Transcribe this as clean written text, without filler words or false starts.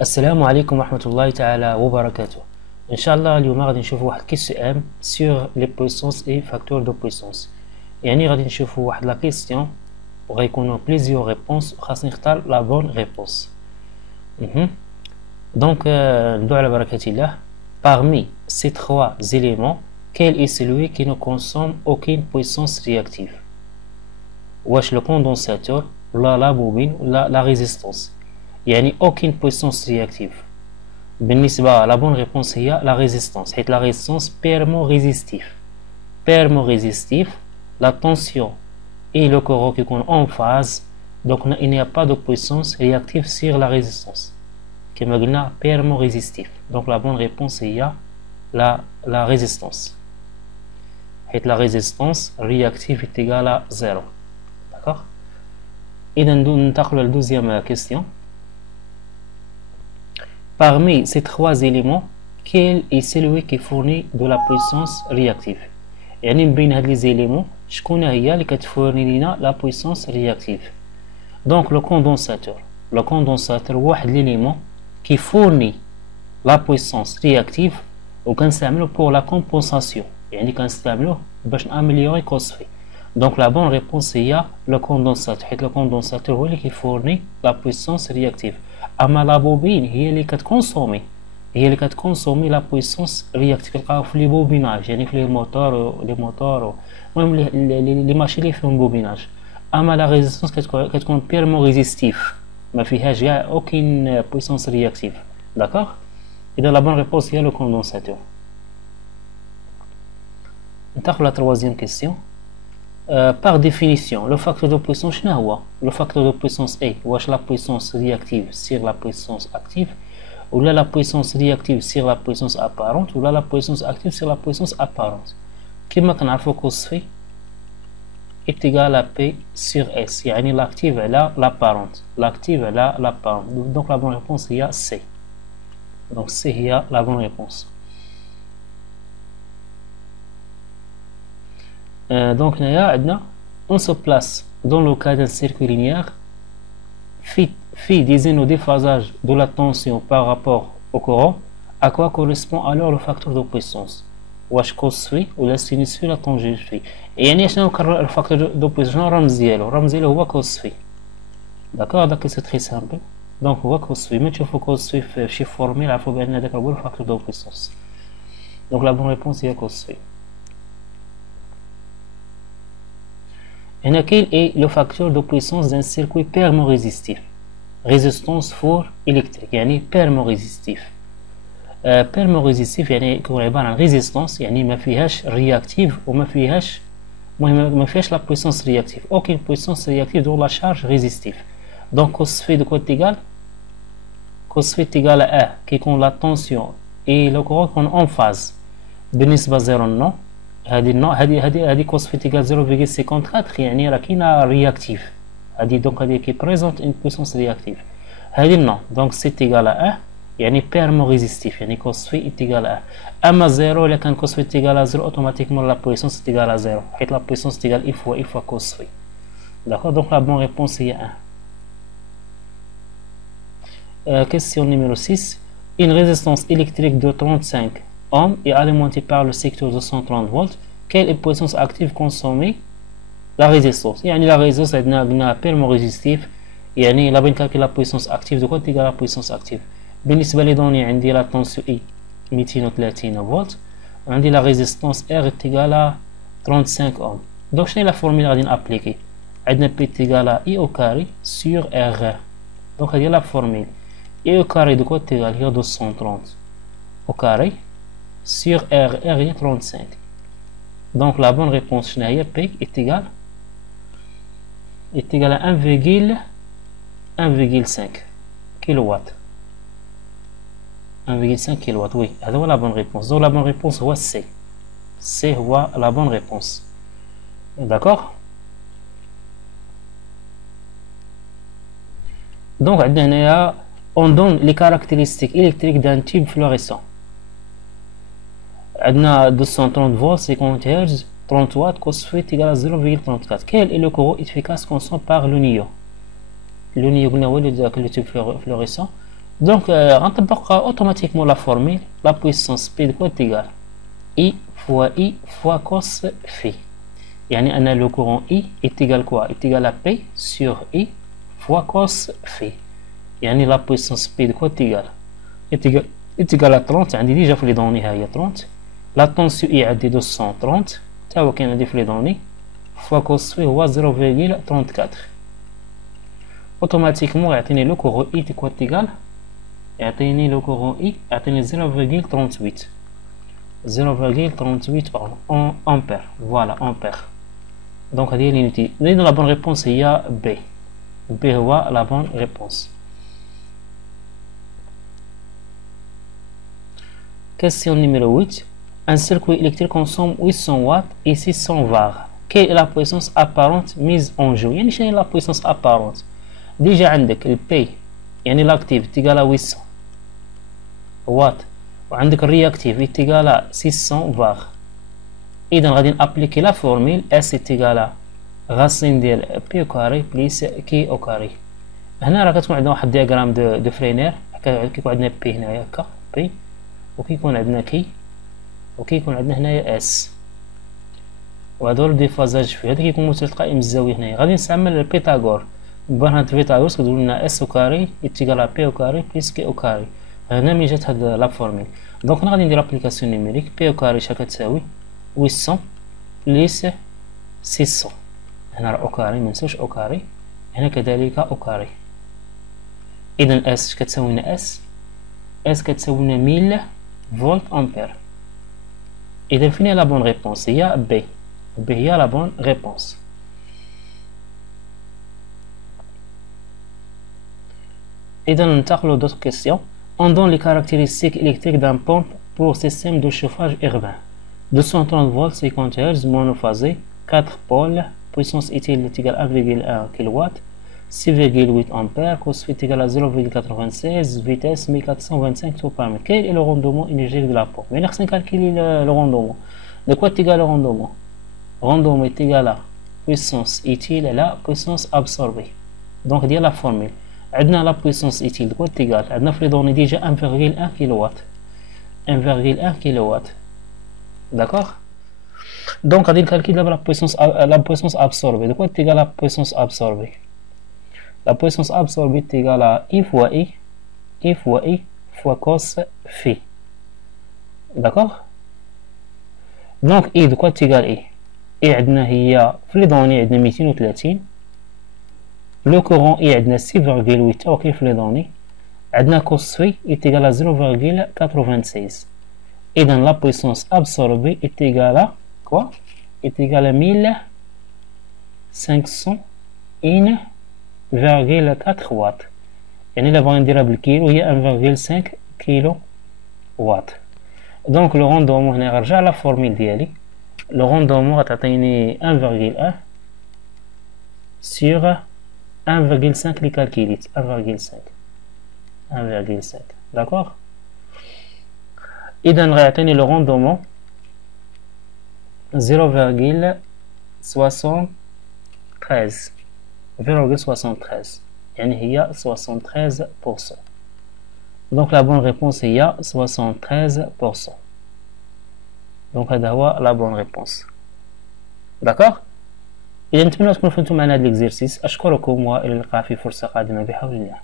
السلام عليكم ورحمة الله تعالى وبركاته. إن شاء الله اليوم غادي نشوفوا واحد كيسيون sur les puissances et facteurs de puissance. يعني غادي نشوفوا واحد لا كيسيون وغيكونوا plusieurs réponses وخاصني نختار la bonne réponse. Donc ندعو على بركة الله. Parmi ces trois éléments, quel est celui qui ne consomme aucune puissance réactive? واش le condensateur ولا la bobine ولا la résistance؟ يعني aucune puissance réactive. بالنسبة la bonne réponse هي la résistance حيث la résistance permo-résistif la tension et le courant qui sont en phase, donc il n'y a pas de puissance réactive sur la résistance كما قلنا permo-résistif. Donc la bonne réponse هي la résistance حيث la résistance réactive est égale à 0. D'accord. إذا ننتقل à la deuxième question. Parmi ces trois éléments, quel est celui qui fournit de la puissance réactive? يعني من بين هاد les éléments شكون هي اللي كتفورني لينا la puissance réactive? Donc le condensateur هو واحد l'élément qui fournit la puissance réactive وكنستعملو pour la compensation يعني كنستعملوه باش نامليوري كوسفي. Donc la bonne réponse هي le condensateur حيت le condensateur هو اللي كيفورني la puissance réactive. اما لا بوبين هي اللي كتكونسومي لا بويسونس رياكتيف كنلقاو في لي بوبيناج يعني في لي موتور المهم لي ماشين اللي فيهم بوبيناج. اما لا ريزيستانس كتكون بيرمو ريزيستيف ما فيهاش كاع اوكين بويسونس رياكتيف. داكوغ. اذا لا بون ريبونس هي لو كوندونساتور. ننتقل لا تروازيام كيسيون. Par définition, le facteur de puissance شنو هو؟ Le facteur de puissance est واش la puissance réactive sur la puissance active ou la puissance réactive sur la puissance apparente ou la puissance active sur la puissance apparente. كما كنعرفوا cos phi est égal à P sur S يعني l'active على l'apparente. Donc la bonne réponse هي C. Donc C هي la bonne réponse. Donc on se place dans le cas d'un circuit linéaire phi disant au déphasage de la tension par rapport au courant. À quoi correspond alors le facteur de puissance? واش cos phi ou la sinus phi la tangente phi. يعني شنو le facteur de puissance شنو الرمز ديالو هو cos phi. d'accord. Donc c'est très simple. donc هو cos phi. ملي تشوفوا cos phi في شي فورميل عرفوا بان هذاك هو le facteur de puissance. donc la bonne réponse هي cos phi. هنا quel est le facteur de puissance d'un circuit permo-résistif? résistance فور électrique يعني permo-résistif. permo-résistif يعني يكون عبارة عن résistance يعني ما فيهاش réactive وما فيهاش la puissance réactive. aucune puissance réactive dans la charge résistive. donc cos phi de quoi est égal? cos phi est égal à 1 qui compte la tension et le courant qu'on en phase. بالنسبة 0 non. هذه cos phi égale 0,54 يعني راه كاينه رياكتيف. هذه دونك هذه كي بريزونت اون بويسونس رياكتيف. هذه نو دونك سي ايغال ا 1 يعني بيرمو ريزيستيف يعني cos phi ايغال ا. اما 0 الا كان cos phi ايغال 0 اوتوماتيكمون لا بويسونس ايغال 0 حيت لا بويسونس ايغال اي فوا cos phi. داكور. دونك لا بون ريبونس هي 1. question numéro 6. une résistance électrique de 35 ohms est alimenté par le secteur de 130 volts. Quelle est la puissance active consommée? La résistance. يعني la résistance قلنا permo-résistif يعني لا بنكالكي la puissance active de quoi تلقى la puissance active. بالنسبة لي دوني عندي la tension I 230 فولت عندي la résistance R تلقى 35 ohms. donc شنو هي la formule غادي نابليكي؟ عندنا P تلقى I au carré sur R. donc هذه la formule I au carré de quoi تلقى هي 230 au carré sur R est 35. Donc la bonne réponse P est égal à 1,5 kW. 1,5 kW, oui, c'est la bonne réponse. Donc la bonne réponse c'est C. C est la bonne réponse. D'accord. Donc on donne les caractéristiques électriques d'un tube fluorescent. عندنا 230 فولت 50 هرتز 30 واtt cos phi égale à 0,34. quel est le courant efficace consommé par le NIO? le NIO قلنا هو اللي داك le tube fluorescent Donc غنطبق automatiquement la formule, la puissance P de quoi est égale I fois cos phi. يعني أن le courant I est égal quoi? Est égal à P sur I fois cos phi. يعني la puissance P de quoi est égal à 30. عندي ديجا في لي دوني ها هي 30. La tension I عندي 230 تا هو كاين عندي في لي دوني fois cos phi هو 0,34. automatiquement يعطيني لو courant I de quoi est égal يعطيني لو courant I يعطيني 0,38 en ampères. Voilà, ampères. Donc هذه l'unité. Dans la bonne réponse il y a B. B هو la bonne réponse. Question numéro 8. Un circuit électrique consomme 800 watts et 600 var. Quelle est la puissance apparente mise en jeu? يعني شنو هي la puissance apparente؟ déjà عندك ال P يعني l'active égale à 800 watts وعندك الرياكتيف est égal à 600 var. إذا غادي نابليكي لا فورميل S est égal à racine ديال P au carré plus K au carré. هنا راه كتكون عندنا واحد دياغرام دو فرينير كيكون عندنا P هنايا هكا P وكيكون عندنا K وكيكون عندنا هنايا S وهادو الديفازاج فيه هذا كيكون مثلث قائم الزاوية هنايا. غادي نستعمل بيثاغور برهان فيثاغورس كتقول لنا S au carré est égal à P au carré plus K au carré. هنا ملي جات هاد لا فورميل دونك هنا غادي ندير ابليكاسيون نيميريك بي او كاري شحال كتساوي 800 بليس 600. هنا راه او كاري منساوش او كاري هنا كذلك او كاري. اذا اس كتساوي لنا اس كتساوي لنا 1000 فولت امبير. اذا فين هي لا بون ريبونس؟ هي بي. بي هي لا بون ريبونس. اذا ننتقلوا دوطر كيسيون. On donne les caractéristiques électriques d'un pompe pour système de chauffage urbain. 230 volts, 50 Hz, monophasé, 4 pôles, puissance utile est égale à 1,1 kW, 6,8 ampères, cos phi est égal à 0,96, vitesse 1425 tours par mètre. Quel est le rendement énergétique de la pompe? Mais on calculer le rendement. De quoi est égal le rendement? Rendement est égal à puissance utile et la puissance absorbée. Donc, dire la formule. عندنا la puissance utile de quoi est égal عندنا في les données déjà 1,1 kW 1,1 kW. d'accord. donc غادي نكالكي دابا la puissance absorbée de quoi est égal la puissance absorbée. la puissance absorbée est égale à I fois cos phi. d'accord. donc I de quoi est égal I عندنا هي في les données عندنا 230. Le courant est à 6,8 au kif les données. Adna cos phi est égal à 0,96. Et dans la puissance absorbée est égale à quoi? Est égal à 1501,4 watts. Et la valeur indérable kilo est 1,5 kW. Donc le rendement on a déjà la formule d'IALI. Le rendement est atteint 1,1 sur 1,5 les calculs, 1,5. D'accord. Et dans le rendement 0,73. 0,73. Il y a 73%. Donc la bonne réponse est 73%. Donc la bonne réponse. D'accord. إذا نتمنى تكونوا فهمتوا معنا هذا الإكزرسيس. أشكركم وإلى اللقاء في فرصة قادمة بحول الله.